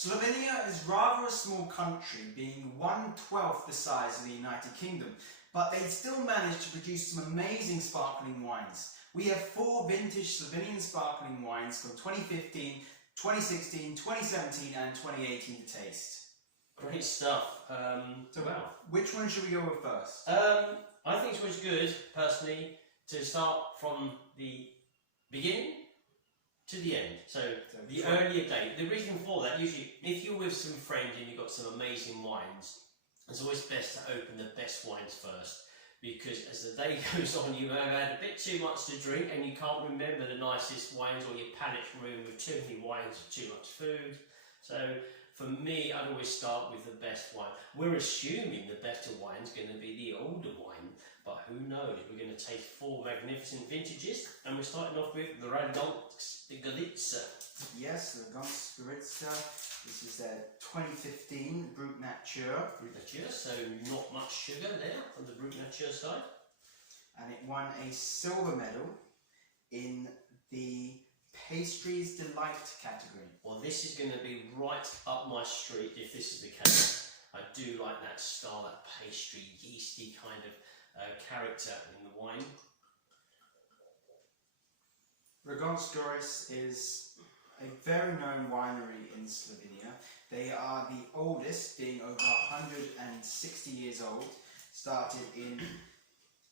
Slovenia is rather a small country, being 1/12 the size of the United Kingdom, but they still managed to produce some amazing sparkling wines. We have 4 vintage Slovenian sparkling wines from 2015, 2016, 2017 and 2018 to taste. Great stuff. Wow. Which one should we go with first? I think it was good, personally, to start from the beginning to the end. So the earlier date. The reason for that, usually, if you're with some friends and you've got some amazing wines, it's always best to open the best wines first, because as the day goes on, you have had a bit too much to drink and you can't remember the nicest wines, or your palate's ruined with too many wines or too much food. So for me, I'd always start with the best wine. We're assuming the better wine's going to be the older wine, but who knows? We're going to taste 4 magnificent vintages, and we're starting off with the Regansgoris Galiza. Yes, the Regansgoris Galiza. This is their 2015 Brut Nature. Brut Nature, so not much sugar there on the Brut Nature side. And it won a silver medal in the Pastries Delight category. Well, this is going to be right up my street if this is the case. I do like that style, that pastry, yeasty kind of character in the wine. Regansgoris is a very known winery in Slovenia. They are the oldest, being over 160 years old, started in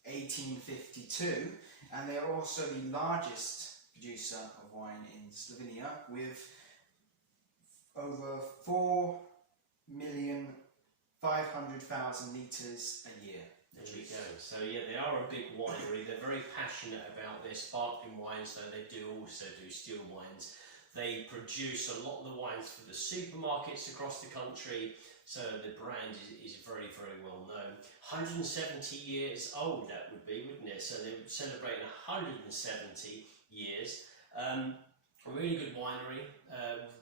1852, and they are also the largest producer of wine in Slovenia, with over 4,500,000 litres a year. There we go. So yeah, they are a big winery. They're very passionate about their sparkling wines, though they do also do still wines. They produce a lot of the wines for the supermarkets across the country, so the brand is very, very well known. 170 years old, that would be, wouldn't it? So they're celebrating 170 years. A really good winery,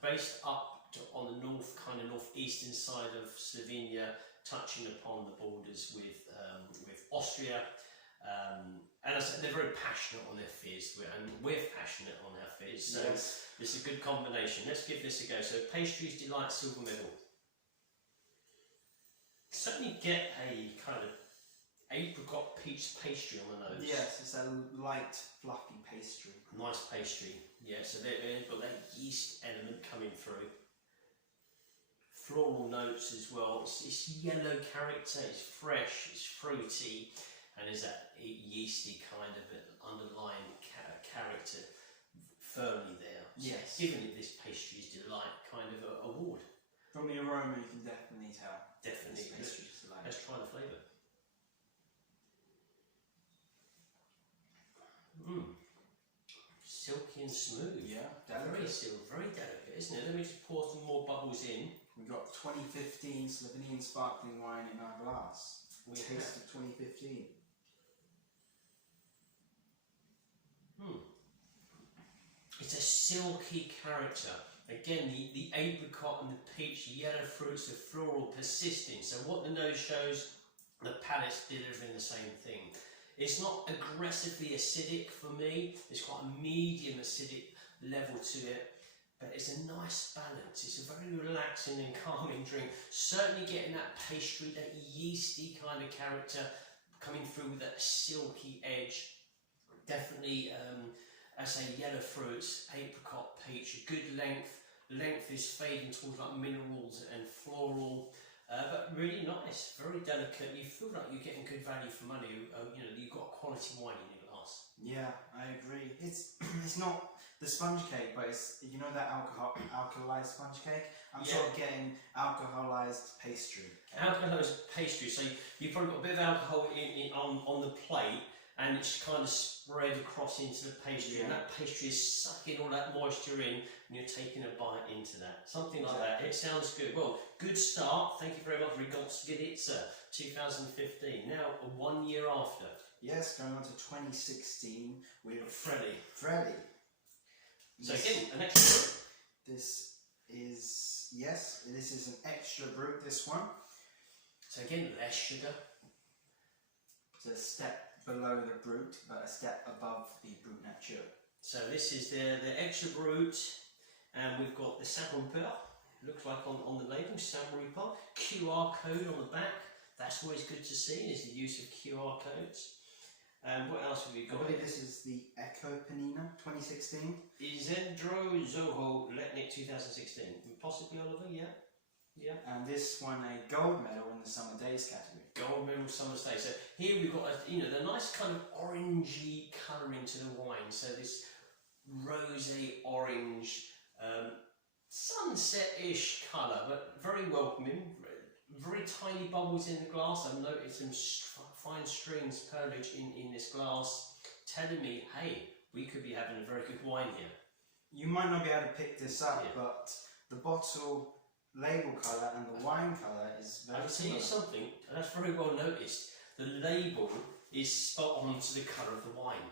based up on the northeastern side of Slovenia, touching upon the borders with Austria. And as I said, they're very passionate on their fizz, and we're passionate on our fizz, so yes, it's a good combination. Let's give this a go. So Pastries Delight silver medal. Certainly get a kind of apricot peach pastry on the nose. Yes, it's a light, fluffy pastry. Nice pastry. Yeah, so they've got that yeast element coming through. Floral notes as well. It's yellow character, it's fresh, it's fruity, and there's that yeasty kind of underlying character firmly there. Yes. So giving it this Pastries Delight kind of award. From the aroma, you can definitely tell. Definitely. Pastries Delight. Let's try the flavour. Silky and smooth. Yeah, delicate. Very delicate, isn't it? Let me just pour some more bubbles in. We got 2015 Slovenian Sparkling Wine in our glass. Taste of 2015. It's a silky character. Again, the apricot and the peach, yellow fruits, the floral persisting. So what the nose shows, the palate's delivering the same thing. It's not aggressively acidic for me. It's quite a medium acidic level to it, but it's a nice balance. It's a very relaxing and calming drink. Certainly getting that pastry, that yeasty kind of character coming through with that silky edge. Definitely, I say yellow fruits, apricot, peach, a good length. Length is fading towards like minerals and floral. But really nice, very delicate. You feel like you're getting good value for money. You know, you've got quality wine in your glass. Yeah, I agree. It's not the sponge cake, but it's, you know, that alcoholized sponge cake. I'm sort of getting alcoholized pastry. Alcoholized pastry. So you've probably got a bit of alcohol on the plate, and it's kind of spread across into the pastry, and that pastry is sucking all that moisture in, and you're taking a bite into that. Something like that. It sounds good. Well, good start. Thank you very much, Regansgoris Galiza, 2015. Now, 1 year after. Yes, going on to 2016 with Fredi. So Yes. again, an extra. This is an extra brut, this one. So again, less sugar. It's a step below the brut, but a step above the Brut Nature. So this is the extra brut, and we've got the Saint-Peur. looks like on the label, Samurai Park. QR code on the back. That's always good to see, is the use of QR codes. And what else have we got? I believe this is the Echo Panina 2016. Izendro Zoho Letnik 2016. Possibly, Oliver, yeah. Yeah. And this won a gold medal in the Summer Days category. Gold medal Summer Days. So here we've got, the nice kind of orangey colouring to the wine. So this rosé orange, sunset-ish colour, but very welcoming. Very tiny bubbles in the glass. I've noticed some fine streams perlage in this glass, telling me, hey, we could be having a very good wine here. You might not be able to pick this up, but the bottle label colour and the wine colour is very I'll tell similar. you something, and that's very well noticed. The label is spot on to the colour of the wine.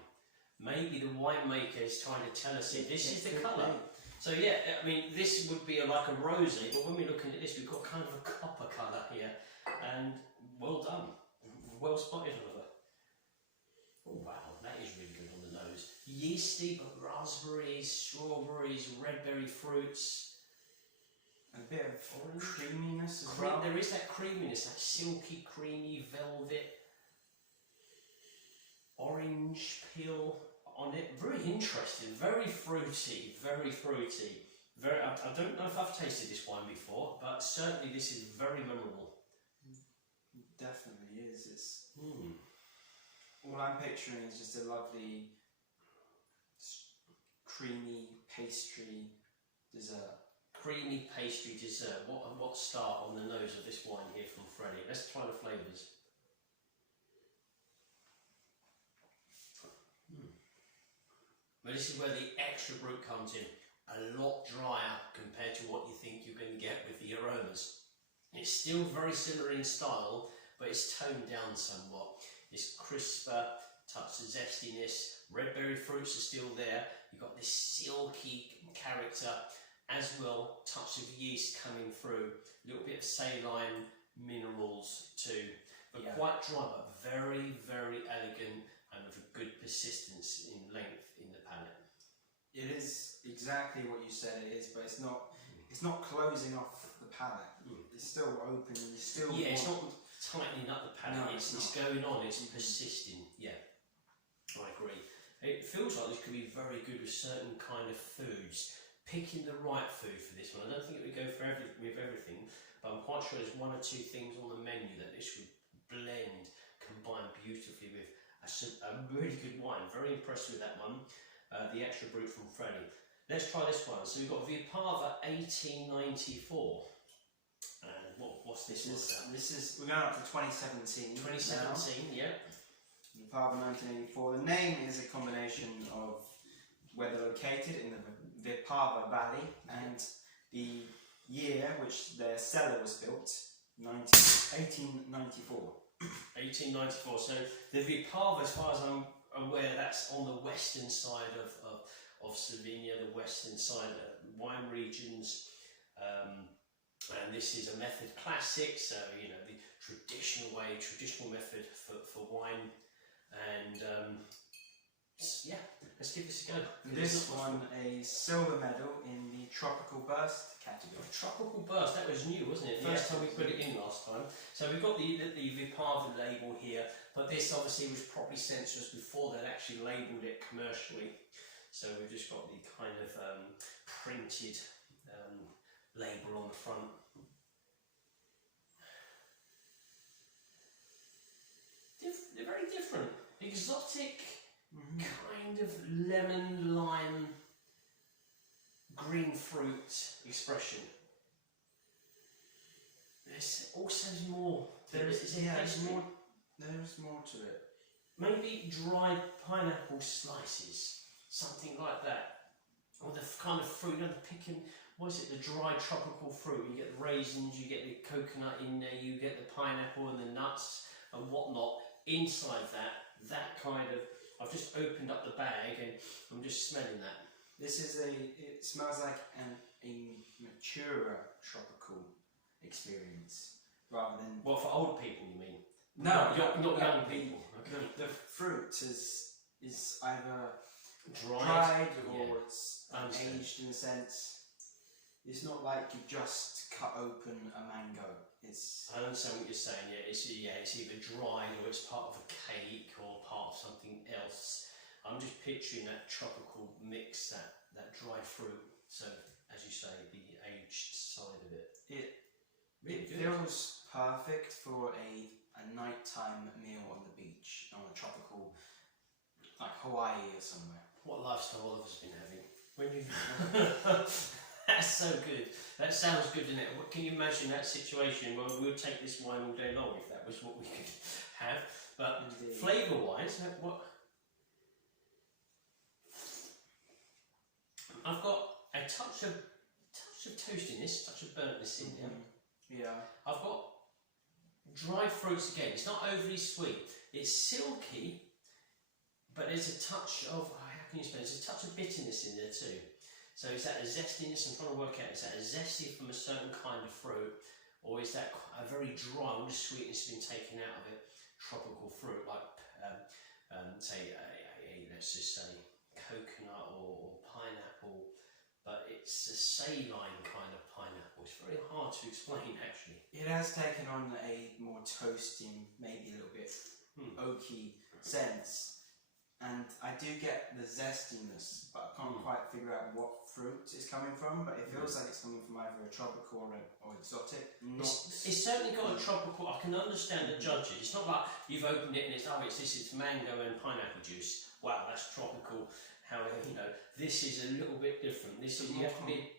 Maybe the winemaker is trying to tell us this is the colour. So yeah, I mean, this would be like a rosé, but when we're looking at this, we've got kind of a copper colour here, and well done, well spotted, Oliver. Oh wow, that is really good on the nose. Yeasty, but raspberries, strawberries, red berry fruits. A bit of creaminess as well. There is that creaminess, that silky, creamy velvet, orange peel on it. Very interesting, very fruity, very fruity. I don't know if I've tasted this wine before, but certainly this is very memorable. Definitely is. It's all I'm picturing is just a lovely, creamy pastry dessert. Creamy pastry dessert. What start on the nose of this wine here from Fredi? Let's try the flavours. But this is where the extra brut comes in. A lot drier compared to what you think you're going to get with the aromas. It's still very similar in style, but it's toned down somewhat. It's crisper, touch of zestiness, red berry fruits are still there. You've got this silky character, as well, touch of yeast coming through, a little bit of saline minerals too, but quite dry, but very, very elegant and with a good persistence in length in the palate. It is exactly what you said it is, but it's not closing off the palate. It's still open. And it's still it's not tightening up the palate. No, it's going on. It's persisting. Yeah, I agree. It feels like this could be very good with certain kind of foods. Picking the right food for this one. I don't think it would go for with everything, but I'm quite sure there's one or two things on the menu that this would blend, combine beautifully with a really good wine. Very impressed with that one, the extra brut from Fredi. Let's try this one. So we've got Parvo 1894. And what's this one? We're going up to 2017. 2017, yeah. Parvo 1984. The name is a combination of where they're located in the Parvo Valley and the year which their cellar was built, 1894. 1894. So the Parvo, as far as I'm aware, that's on the western side of Slovenia, the western side of wine regions. And this is a method classic, so the traditional way, traditional method for wine. And yeah, let's give this a go. This won a silver medal in the Tropical Burst category. Tropical Burst, that was new, wasn't it? First time we put it in last time. So we've got the Parvo label here, but this obviously was probably sent to us before they'd actually labelled it commercially. So we've just got the kind of printed label on the front. They're very different. Exotic, kind of lemon, lime, green fruit expression. There's also more. There's more to it. Maybe dried pineapple slices, something like that. Or the kind of fruit, the picking, what is it, the dried tropical fruit. You get the raisins, you get the coconut in there, you get the pineapple and the nuts and whatnot. Inside that kind of, I've just opened up the bag and I'm just smelling that. It smells like a maturer tropical experience rather than. Well, for old people, you mean? No, not young people. Okay. The fruit is either dried or it's aged in a sense. It's not like you just cut open a mango. It's. I understand what you're saying. It's either dried or it's part of a cake or part of something else. I'm just picturing that tropical mix, that dried fruit. So, as you say, the aged side of it. It feels perfect for a nighttime meal on the beach, on a tropical, like Hawaii or somewhere. What lifestyle all of us been having? When you that's so good. That sounds good, doesn't it? Can you imagine that situation? Well, we'll take this wine all day long if that was what we could have. But flavour-wise, what? I've got a touch of toastiness, touch of burntness in there. Yeah. I've got dried fruits again. It's not overly sweet. It's silky, but there's a touch of, how can you explain? There's a touch of bitterness in there too. So is that a zestiness? I'm trying to work out, is that a zesty from a certain kind of fruit, or is that a very dry, all the sweetness has been taken out of it, tropical fruit, like, say, let's just say coconut or pineapple, but it's a saline kind of pineapple. It's very hard to explain, actually. It has taken on a more toasting, maybe a little bit oaky sense, and I do get the zestiness, but I can't quite figure out what fruit it's coming from, but it feels like it's coming from either a tropical or exotic. It's certainly got a tropical. I can understand the judges. It's not like you've opened it and this is mango and pineapple juice. Wow, that's tropical. However, this is a little bit different. This is more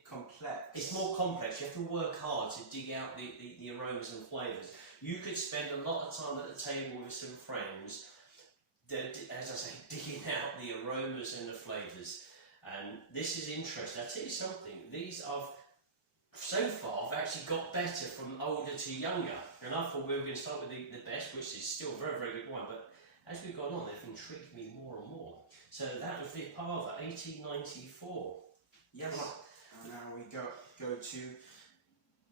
complex. It's more complex. You have to work hard to dig out the aromas and flavours. You could spend a lot of time at the table with some friends, as I say, digging out the aromas and the flavours. And this is interesting. I'll tell you something. These so far, I've actually got better from older to younger. And I thought we were going to start with the best, which is still a very, very good wine. But as we've gone on, they've intrigued me more and more. So that was the Parvo, 1894. Yes. And now we go to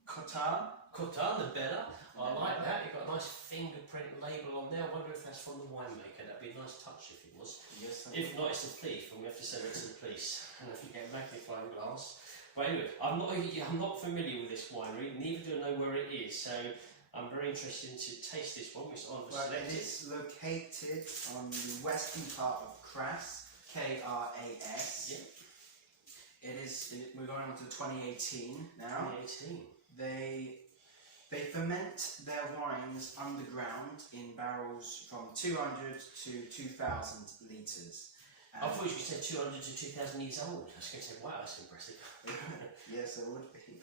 Qatar. Qatar, the better. I like that. You've got a nice fingerprint label on there. I wonder if that's from the winemaker. That'd be a nice touch if it was. Yes. If not, it's the thief, and we have to send it to the police. And if you get a magnifying glass. But anyway, I'm not familiar with this winery. Neither do I know where it is. So I'm very interested to taste this one, which Oliver selected. It is located on the western part of Kras, K-R-A-S. Yep. We're going on to 2018 now. 2018. They ferment their wines underground in barrels from 200 to 2,000 litres. I thought you said 200 to 2,000 years old. I was going to say, wow, that's impressive. Yes, it would be.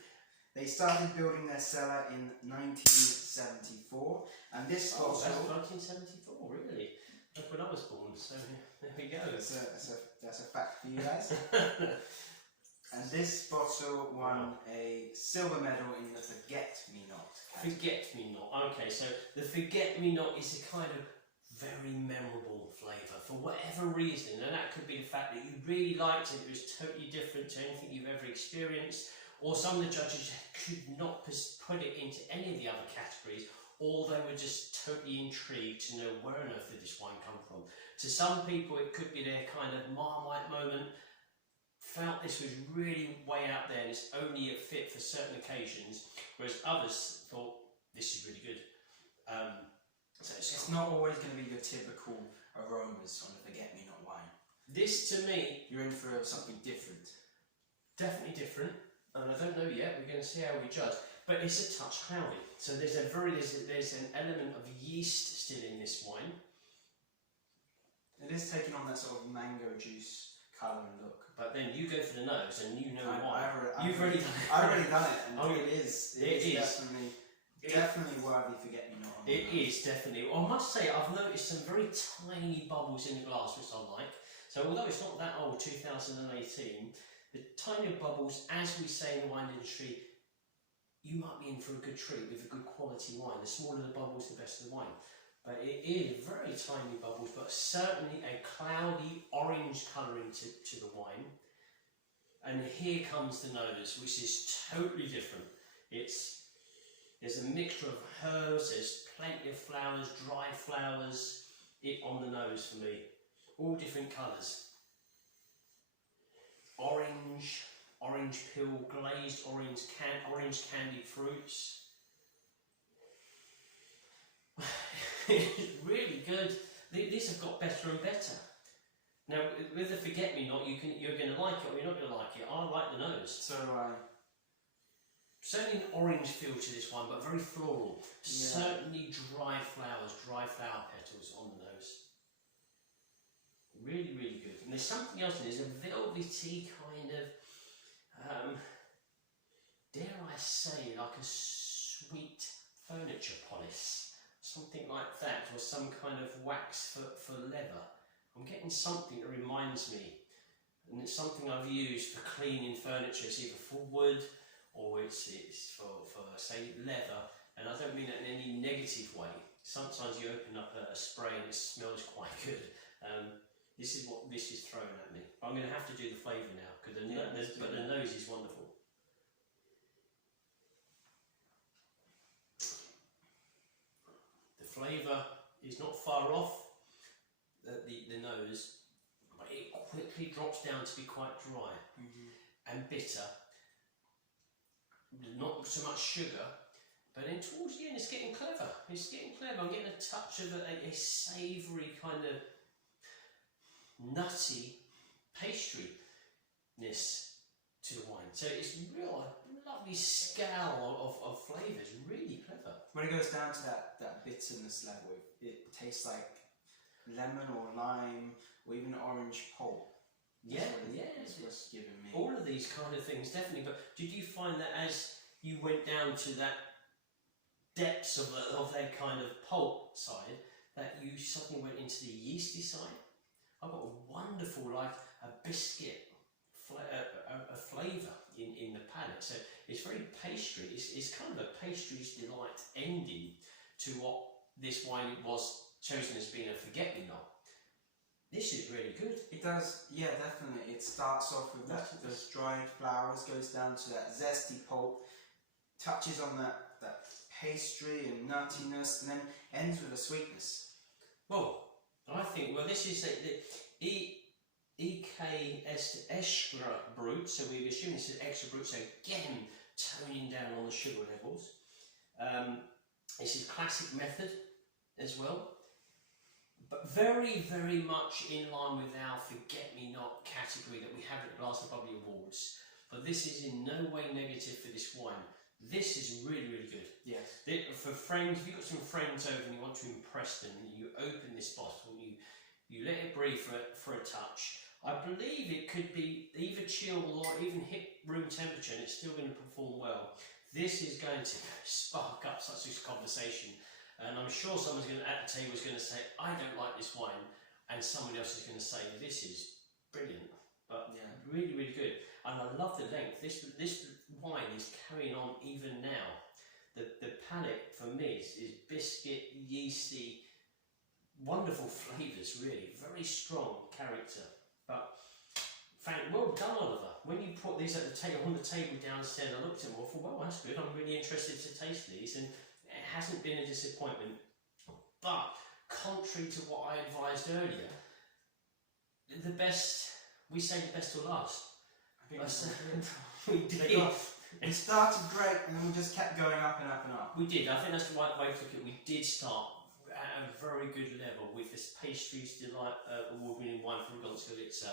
They started building their cellar in 1974, and this bottle... that's 1974, really? That's when I was born, so there we go. That's a fact for you guys. And this bottle won a silver medal in the Forget-Me-Not category. Forget-Me-Not, okay, so the Forget-Me-Not is a kind of very memorable flavour for whatever reason, and that could be the fact that you really liked it, it was totally different to anything you've ever experienced, or some of the judges could not put it into any of the other categories, or they were just totally intrigued to know where on earth did this wine come from. To some people it could be their kind of Marmite moment, felt this was really way out there and it's only a fit for certain occasions, whereas others thought this is really good. So it's not always going to be your typical aromas on a Forget-Me-Not wine. This to me, you're in for something different. Definitely different, and I don't know yet. We're going to see how we judge. But it's a touch cloudy, so there's an element of yeast still in this wine. It is taking on that sort of mango juice colour and look. But then you go for the nose, and you know why. I've already done it, and it is definitely worthy Forget-Me-Not. It is definitely. Well, I must say, I've noticed some very tiny bubbles in the glass, which I like. So although it's not that old, 2018, the tiny bubbles, as we say in the wine industry, you might be in for a good treat with a good quality wine. The smaller the bubbles, the better the wine. But it is very tiny bubbles, but certainly a cloudy orange colouring to the wine. And here comes the nose, which is totally different. There's a mixture of herbs, there's plenty of flowers, dry flowers, on the nose for me. All different colours. Orange, orange peel, glazed orange candied fruits. It's really good. These have got better and better. Now, with the forget-me-not, you're going to like it or you're not going to like it. I like the nose. So do I. Certainly an orange feel to this one, but very floral. Yeah. Certainly dry flower petals on the nose. Really, really good. And there's something else in it. There's a velvety kind of, dare I say, like a sweet furniture polish. Something like that, or some kind of wax for leather. I'm getting something that reminds me, and it's something I've used for cleaning furniture. It's either for wood or it's for say leather, and I don't mean it in any negative way. Sometimes you open up a spray and it smells quite good. This is what this is thrown at me. I'm going to have to do the flavour now because the nose is wonderful. The flavour is not far off the nose, but it quickly drops down to be quite dry and bitter. Not so much sugar, but then towards the end it's getting clever. It's getting clever. I'm getting a touch of a savoury kind of nutty pastryness to the wine. So it's real lovely scale of flavours. Really clever. When it goes down to that bitterness level, it tastes like lemon or lime or even orange pulp. That's what's giving me. All of these kind of things, definitely. But did you find that as you went down to that depths of that kind of pulp side, that you suddenly went into the yeasty side? I've got a wonderful, like a biscuit a flavour in the palate. So it's very pastry. It's kind of a pastry's delight ending to what this wine was chosen as being a forget-me-not. This is really good. It does, yeah, definitely. It starts off with those dried flowers, goes down to that zesty pulp, touches on that pastry and nuttiness, and then ends with a sweetness. Well, I think, this is the EK extra brut, so we assume this is extra brut, so again, toning down on the sugar levels. This is classic method as well. But very, very much in line with our forget-me-not category that we have at Glass of Bubbly Awards. But this is in no way negative for this wine. This is really, really good. Yes. For friends, if you've got some friends over and you want to impress them, you open this bottle, you let it breathe for a touch. I believe it could be either chilled or even hit room temperature and it's still going to perform well. This is going to spark up such a conversation. And I'm sure someone's at the table is going to say, I don't like this wine, and someone else is going to say, this is brilliant, but yeah, really, really good. And I love the length. This wine is carrying on even now. The palate for me is biscuit, yeasty, wonderful flavours, really, very strong character. But well done, Oliver. When you put these on the table downstairs, I looked at them and thought, well, that's good. I'm really interested to taste these. And it hasn't been a disappointment, but contrary to what I advised earlier, we say the best will last. I think we did. We started great and then we just kept going up and up and up. We did. I think that's the right way to look at it. We did start at a very good level with this Pastry's Delight award-winning wine from Regansgoris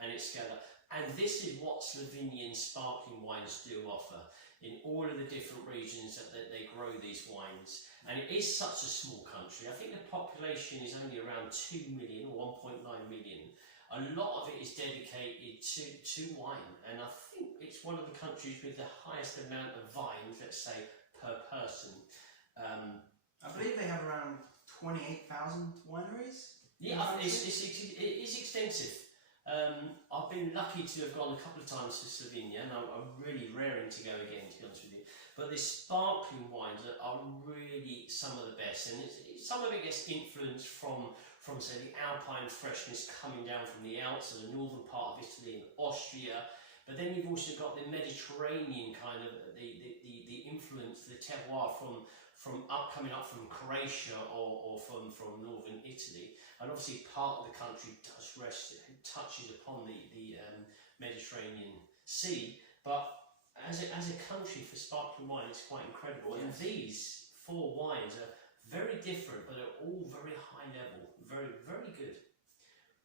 and its Galiza. And this is what Slovenian sparkling wines do offer in all of the different regions that they grow these wines. And it is such a small country. I think the population is only around 2 million or 1.9 million. A lot of it is dedicated to wine, and I think it's one of the countries with the highest amount of vines, let's say, per person. I believe they have around 28,000 wineries. Yeah, it is extensive. I've been lucky to have gone a couple of times to Slovenia, and I'm really raring to go again, to be honest with you. But the sparkling wines are really some of the best, and some of it gets influenced from say the alpine freshness coming down from the Alps and the northern part of Italy and Austria. But then you've also got the Mediterranean kind of the influence, the terroir coming up from Croatia or from northern Italy. And obviously part of the country touches upon the Mediterranean Sea, but as a country for sparkling wine, it's quite incredible. And these 4 wines are very different, but are all very high level, very, very good.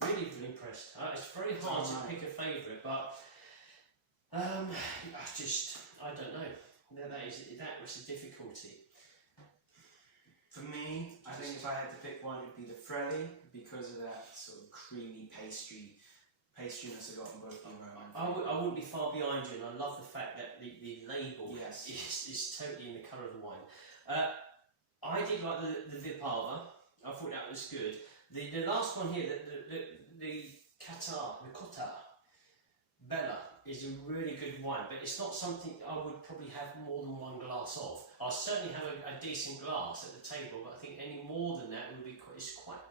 Really, really impressed. It's very hard to pick a favourite, but I don't know. That was the difficulty. For me, I think if I had to pick one, it would be the Fredi, because of that sort of creamy pastriness I got in both the aroma. I wouldn't be far behind you, and I love the fact that the label Yes. is totally in the colour of the wine. I did like the Parvo. I thought that was good. The last one here, the Cotta Bella, is a really good wine, but it's not something I would probably have more than 1 glass of. I'll certainly have a decent glass at the table, but I think any more than that would be it's quite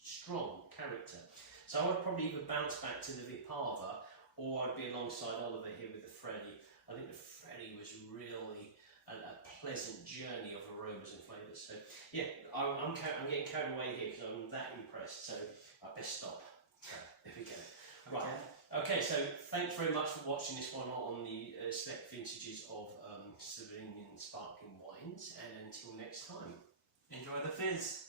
strong character. So I would probably either bounce back to the Parvo, or I'd be alongside Oliver here with the Fredi. I think the Fredi was really a pleasant journey of aromas and flavours. So yeah, I'm getting carried away here because I'm that impressed. So I best stop. There we go. Right. Okay. So thanks very much for watching this one on the select vintages of Slovenian Sparkling Wines. And until next time, Enjoy the fizz.